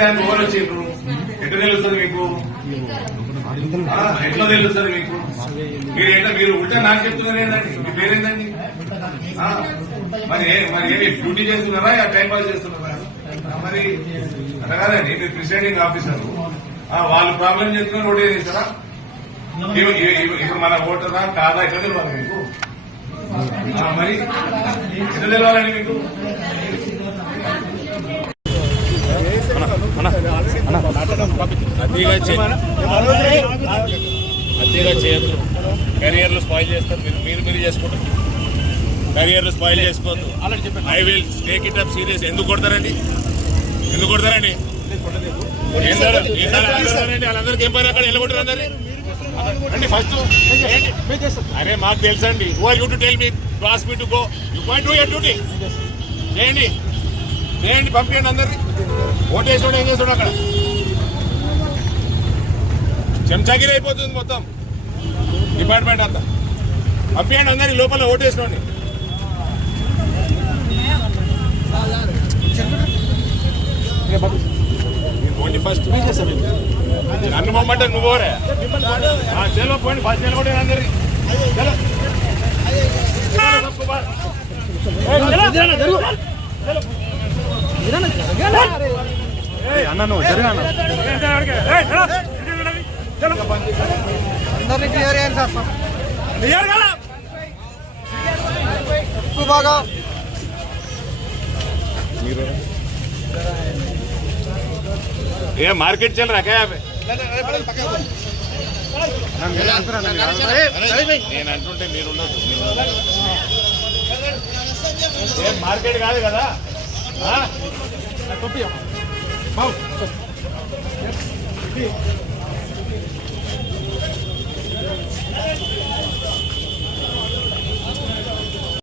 చేయడానికి ఎవరు వచ్చిండ్రు? ఎట్లా తెలుస్తుంది మీకు? ఎట్లా తెలుస్తుంది మీకు? మీరు ఉల్టా నాకు చెప్తున్నారు ఏంటండి? మీ పేరేందండి? మరి ఏమి డ్యూటీ చేస్తున్నారా టైం పాస్ చేస్తున్నారా? మరి అట్లా కాదండి, మీరు ప్రిసైడింగ్ ఆఫీసర్, వాళ్ళు ప్రాబ్లం చెప్తున్నారు ఓటే చేస్తారా? ఇప్పుడు మన ఓటరా కాదా ఎట్లా తెలియాలి మీకు? మరి ఎట్లా తెలియాలండి మీకు? అతిగా చేయొద్దు. కెరియర్లు స్పాయిల్ చేస్తారు. మీరు చేసుకుంటారు. కెరియర్లు స్పాయిల్ చేసుకోవద్దు. I will take it up serious. ఎందుకు కొడతారండి? వాళ్ళందరికీ ఏం పని అక్కడ వెళ్ళగొట్టారు అందరినీ అండి. ఫస్ట్ అరే మాకు తెలుసండి. Who are you to tell me to ask me to go? You point do your duty. చేయండి, పంపించండి అందరినీ. ఓటేసాడు ఏం చేస్తాడు అక్కడ? చెంచాగిరి అయిపోతుంది మొత్తం డిపార్ట్మెంట్ అంతా. పంపించండి అందరినీ లోపల ఓటేసినండి. పోండి ఫస్ట్. నన్ను పొమ్మంటే నువ్వు పోరే. చలో పోండి ఫస్ట్ నిలబడి అందరి. అన్న నువ్వు జరగా అందరినీ క్లియర్ చేయండి సార్. ఎక్కువ బాగా ये मार्केट चल रहा है क्या यहाँ पे? నేను అంటుంటే మీరు ఉండదు. ఏం మార్కెట్ కాదు కదా.